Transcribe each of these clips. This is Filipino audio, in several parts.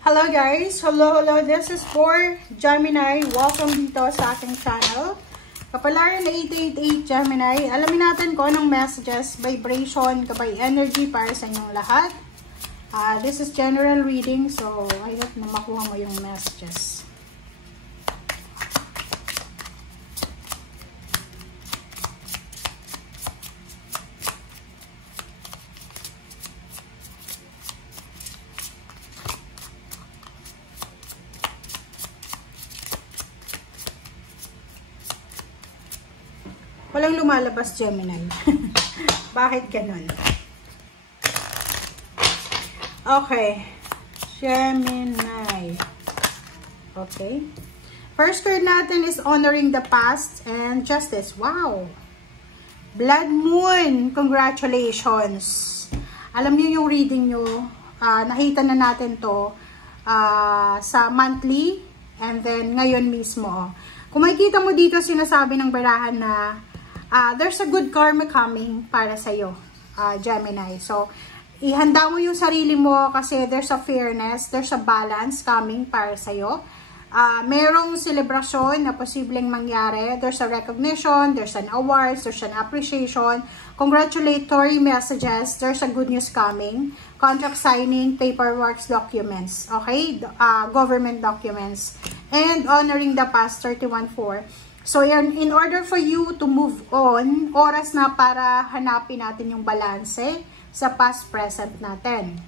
Hello guys! Hello! This is for Gemini. Welcome dito sa aking channel. Kapalaran 888 Gemini. Alamin natin kung anong messages, vibration, kabay energy para sa inyong lahat. This is general reading, so I hope na makuha mo yung messages. Walang lumalabas, Gemini. Bakit ganun? Okay. Gemini. Okay. First card natin is honoring the past and justice. Wow! Blood Moon. Congratulations. Alam niyo yung reading nyo. Nakita na natin to sa monthly and then ngayon mismo. Kung makikita mo dito, sinasabi ng barahan na there's a good karma coming para sa'yo, Gemini. So, ihanda mo yung sarili mo kasi there's a fairness, there's a balance coming para sa'yo. Merong celebration na posibleng mangyari. There's a recognition, there's an awards, there's an appreciation, congratulatory messages, there's a good news coming, contract signing, paperwork, documents, okay? Government documents, and honoring the past, 31-4. So, in order for you to move on, oras na para hanapin natin yung balanse sa past, present natin.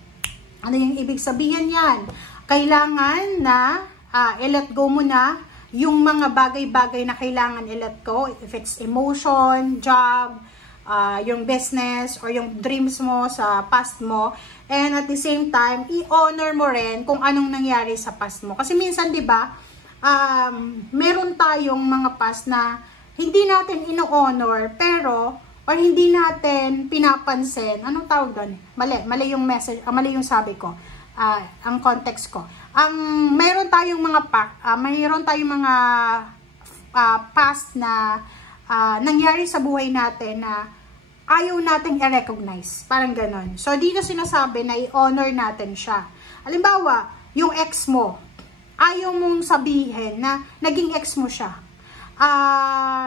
Ano yung ibig sabihin yan? Kailangan na i-let go mo na yung mga bagay-bagay na kailangan i-let go. If it's emotion, job, yung business, or yung dreams mo sa past mo. And at the same time, i-honor mo rin kung anong nangyari sa past mo. Kasi minsan, di ba, meron tayong mga past na hindi natin ino-honor, pero, or hindi natin pinapansin. Anong tawag doon? Mali yung message, mali yung sabi ko. Ang context ko. Mayroon tayong mga past na nangyari sa buhay natin na ayaw nating i-recognize. Parang ganon. So, dito sinasabi na i-honor natin siya. Halimbawa, yung ex mo, ayaw mong sabihin na naging ex mo siya.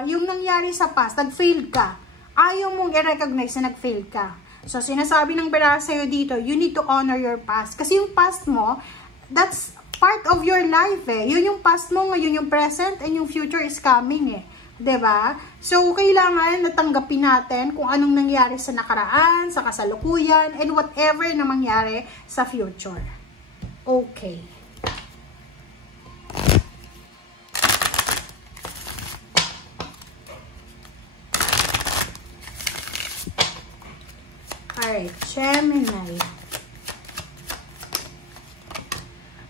Yung nangyari sa past, nag-failed ka. Ayaw mong i-recognize na nag-failed ka. So, sinasabi ng bara sa'yo dito, you need to honor your past. Kasi yung past mo, that's part of your life eh. Yun yung past mo, ngayon yung present, and yung future is coming eh. 'Di ba? So, kailangan natanggapin natin kung anong nangyari sa nakaraan, sa kasalukuyan, and whatever na mangyari sa future. Okay. Alright, Gemini.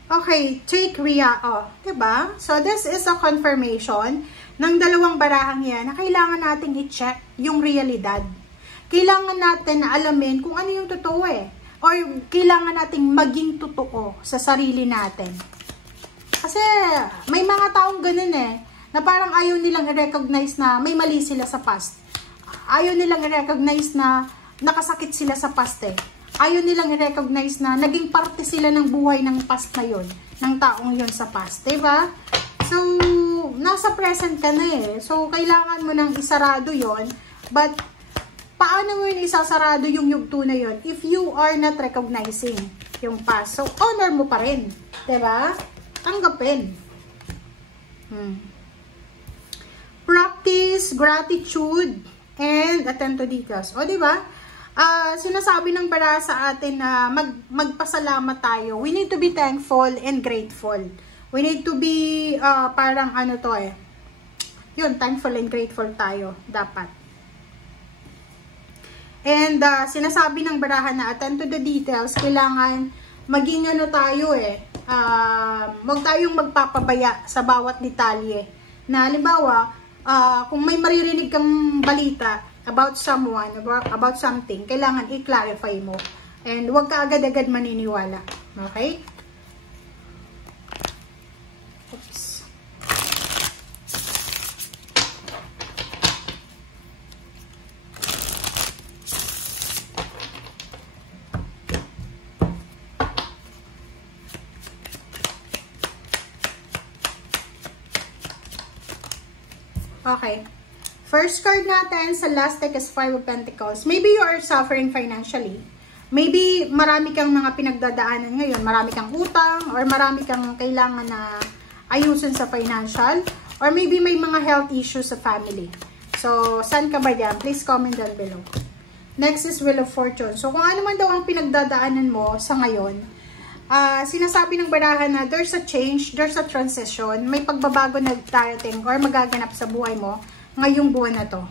Okay, take diba? So, this is a confirmation ng dalawang barahang yan na kailangan natin i-check yung realidad. Kailangan natin na alamin kung ano yung totoo eh. Or kailangan nating maging totoo sa sarili natin. Kasi may mga taong ganun eh, na parang ayaw nilang i-recognize na may mali sila sa past. Ayaw nilang i-recognize na nakasakit sila sa past eh. Ayaw nilang i-recognize na naging parte sila ng buhay ng past na yun, ng taong yun sa past, diba? So, nasa present ka na eh. So, kailangan mo nang isarado yon. But, paano mo yun isasarado yung yugto na yun if you are not recognizing yung past? So, honor mo pa rin, diba? Tanggapin. Practice gratitude and attend to details. O, diba? Sinasabi ng para sa atin na magpasalamat tayo. We need to be thankful and grateful. We need to be parang ano to eh. Yun, thankful and grateful tayo. Dapat. And sinasabi ng barahan na attend to the details. Kailangan maging ano tayo eh. Huwag tayong magpapabaya sa bawat detalye. Na halimbawa, kung may maririnig kang balita about someone, about something, kailangan i-clarify mo. And huwag ka agad-agad maniniwala. Okay? Oops. Okay. First card natin sa last deck is Five of Pentacles. Maybe you are suffering financially. Maybe marami kang mga pinagdadaanan ngayon. Marami kang utang or marami kang kailangan na ayusin sa financial. Or maybe may mga health issues sa family. So, saan ka ba dyan? Please comment down below. Next is Wheel of Fortune. So, kung ano man daw ang pinagdadaanan mo sa ngayon, sinasabi ng barahan na there's a change, there's a transition, may pagbabago na darating or magaganap sa buhay mo ngayong buwan na to.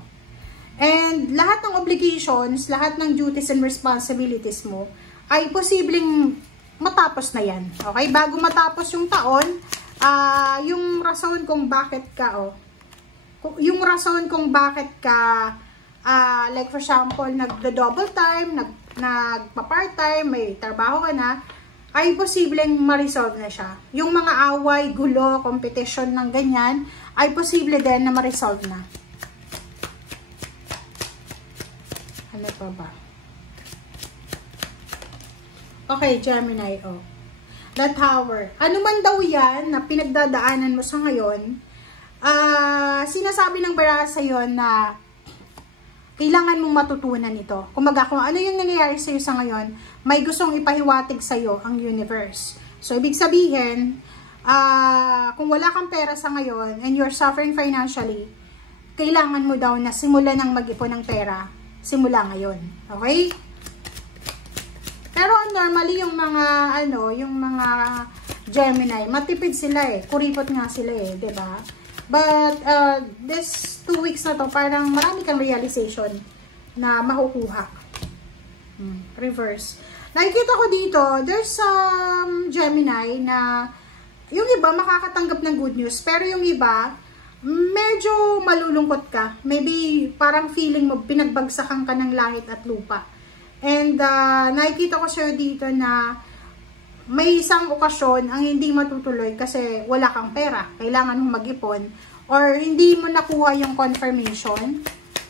And lahat ng obligations, lahat ng duties and responsibilities mo ay posibleng matapos na yan. Okay? Bago matapos yung taon, yung rason kung bakit ka, like for example, nagdo-double time, nagpa-part-time, may trabaho ka na, ay posibleng ma-resolve na siya. Yung mga away, gulo, competition ng ganyan, ay posible din na ma-resolve na. Ano pa ba? Okay, Gemini, The Tower. Ano man daw yan na pinagdadaanan mo sa ngayon, sinasabi ng baraha sa'yo na kailangan mong matutunan ito. Kumbaga, kung ano yung nangyayari sa'yo sa ngayon, may gustong ipahiwatig sa'yo ang universe. So, ibig sabihin, kung wala kang pera sa ngayon and you're suffering financially, kailangan mo daw na simulan ng mag-ipon ng pera simula ngayon. Okay? Pero normally yung mga Gemini, matipid sila kuripot nga sila 'di ba? But this 2 weeks na to, parang marami kang realization na makukuha. Reverse. Nakikita ko dito, there's some Gemini na yung iba makakatanggap ng good news, pero yung iba medyo malulungkot ka. Maybe parang feeling mo pinagbagsakan ka ng langit at lupa. And nakikita ko sa'yo dito na may isang okasyon ang hindi matutuloy kasi wala kang pera. Kailangan mong mag-ipon. Or hindi mo nakuha yung confirmation.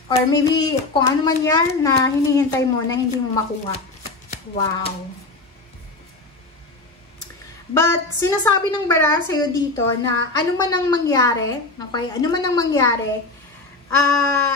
Or maybe kung ano man yan na hinihintay mo na hindi mo makuha. Wow. But sinasabi ng baraha sa'yo dito na ano man ang mangyari, okay? Ano man ang mangyari,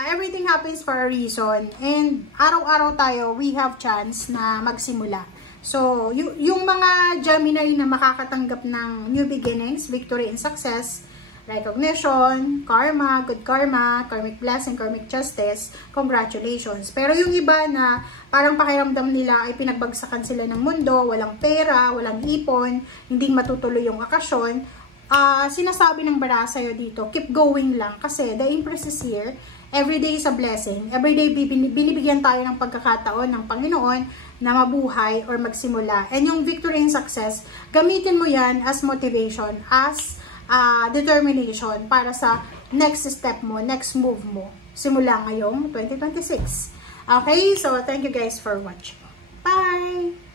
everything happens for a reason. And araw-araw tayo, we have chance na magsimula. So, yung mga Gemini na makakatanggap ng new beginnings, victory and success, recognition, karma, good karma, karmic blessing, karmic justice, congratulations. Pero yung iba na parang pakiramdam nila ay pinagbagsakan sila ng mundo, walang pera, walang ipon, hindi matutuloy yung okasyon, sinasabi ng baraha sa'yo dito, keep going lang. Kasi the Empress is here, every day is a blessing. Every day binibigyan tayo ng pagkakataon ng Panginoon na mabuhay or magsimula. And yung victory and success, gamitin mo yan as motivation, as determination para sa next step mo, next move mo. Simula ngayong 2026. Okay? So, thank you guys for watching. Bye!